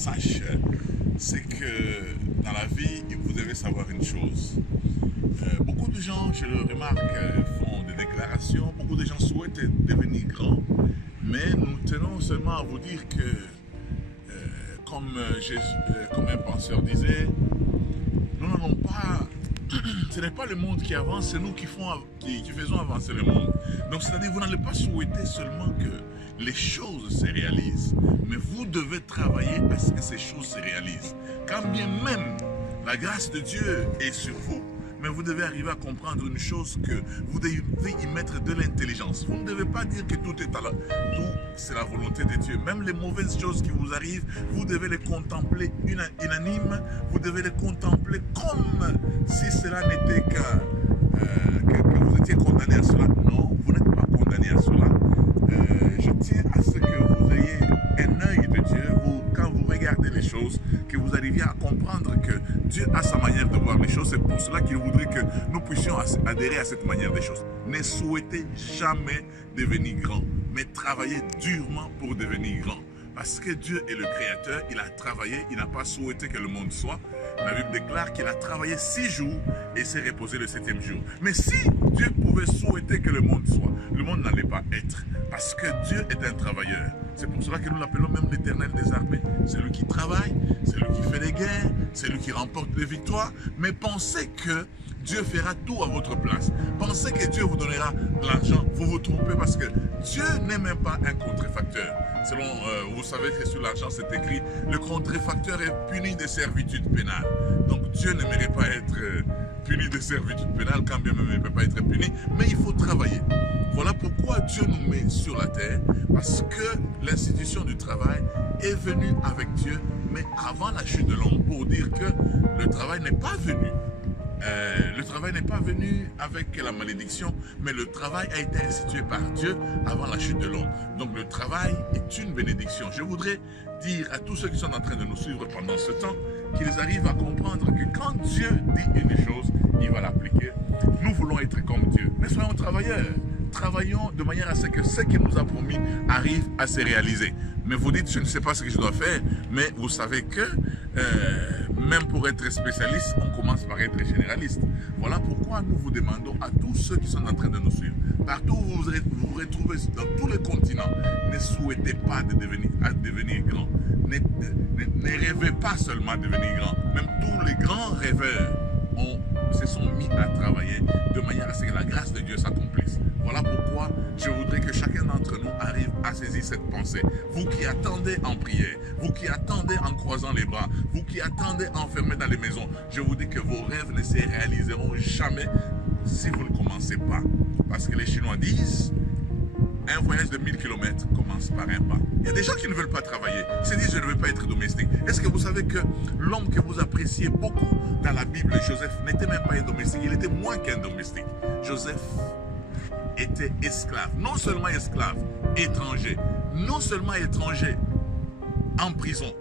sache, c'est que dans la vie, vous devez savoir une chose. Beaucoup de gens, je le remarque, font des déclarations, beaucoup de gens souhaitent devenir grands, mais nous tenons seulement à vous dire que, comme un penseur disait, nous n'allons pas, ce n'est pas le monde qui avance, c'est nous qui faisons avancer le monde. Donc c'est-à-dire, vous n'allez pas souhaiter seulement que les choses se réalisent, mais vous devez travailler à ce que ces choses se réalisent. Quand bien même la grâce de Dieu est sur vous, mais vous devez arriver à comprendre une chose, que vous devez y mettre de l'intelligence. Vous ne devez pas dire que tout est à la... Tout, c'est la volonté de Dieu. Même les mauvaises choses qui vous arrivent, vous devez les contempler unanimes. Vous devez les contempler comme si cela n'était que vous étiez condamné à cela. Non, vous n'êtes pas condamné à cela. Je tiens à ce que vous ayez un œil de Dieu, quand vous regardez les choses, que vous arriviez à comprendre que Dieu a sa manière de voir les choses. C'est pour cela qu'il voudrait que nous puissions adhérer à cette manière des choses. Ne souhaitez jamais devenir grand, mais travaillez durement pour devenir grand. Parce que Dieu est le Créateur, il a travaillé, il n'a pas souhaité que le monde soit. La Bible déclare qu'il a travaillé 6 jours et s'est reposé le 7e jour. Mais si Dieu pouvait souhaiter que le monde soit, le monde n'allait pas être. Parce que Dieu est un travailleur. C'est pour cela que nous l'appelons même l'Éternel des armées. C'est lui qui travaille, c'est lui qui fait les guerres, c'est lui qui remporte les victoires. Mais pensez que Dieu fera tout à votre place. Pensez que Dieu vous donnera de l'argent, vous vous trompez, parce que Dieu n'est même pas un contrefacteur. Selon, vous savez que sur l'argent c'est écrit, le contrefacteur est puni de servitude pénale. Donc Dieu n'aimerait pas être puni de servitude pénale, quand bien même il ne peut pas être puni, mais il faut travailler. Voilà pourquoi Dieu nous met sur la terre, parce que l'institution du travail est venue avec Dieu, mais avant la chute de l'homme, pour dire que le travail n'est pas venu. Le travail n'est pas venu avec la malédiction, mais le travail a été institué par Dieu avant la chute de l'homme. Donc le travail est une bénédiction. Je voudrais dire à tous ceux qui sont en train de nous suivre pendant ce temps, qu'ils arrivent à comprendre que quand Dieu dit une chose, il va l'appliquer. Nous voulons être comme Dieu, mais soyons travailleurs. Travaillons de manière à ce que ce qu'il nous a promis arrive à se réaliser. Mais vous dites, je ne sais pas ce que je dois faire, mais vous savez que même pour être spécialiste, on commence par être généraliste. Voilà pourquoi nous vous demandons à tous ceux qui sont en train de nous suivre, partout où vous vous retrouvez dans tous les continents, ne souhaitez pas de devenir grand. Ne rêvez pas seulement de devenir grand. Même tous les grands rêveurs se sont mis à travailler de manière à ce que la grâce de Dieu s'accomplisse. Voilà pourquoi je voudrais que chacun d'entre nous arrive à saisir cette pensée. Vous qui attendez en prière, vous qui attendez en croisant les bras, vous qui attendez enfermés dans les maisons, je vous dis que vos rêves ne se réaliseront jamais si vous ne commencez pas. Parce que les Chinois disent, un voyage de 1000 km commence par un pas. Il y a des gens qui ne veulent pas travailler. Ils se disent, je ne veux pas être domestique. Est-ce que vous savez que l'homme que vous appréciez beaucoup dans la Bible, Joseph, n'était même pas un domestique. Il était moins qu'un domestique. Joseph était esclave. Non seulement esclave, étranger. Non seulement étranger, en prison.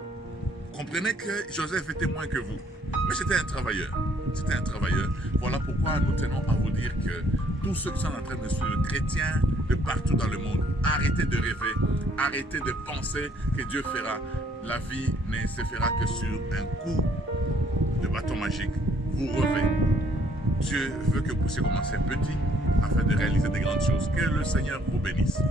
Comprenez que Joseph était moins que vous. Mais c'était un travailleur. C'était un travailleur. Voilà pourquoi nous tenons à vous dire que tous ceux qui sont en train de suivre, chrétiens de partout dans le monde, arrêtez de rêver, arrêtez de penser que Dieu fera. La vie ne se fera que sur un coup de bâton magique. Vous rêvez. Dieu veut que vous puissiez commencer petit afin de réaliser des grandes choses. Que le Seigneur vous bénisse.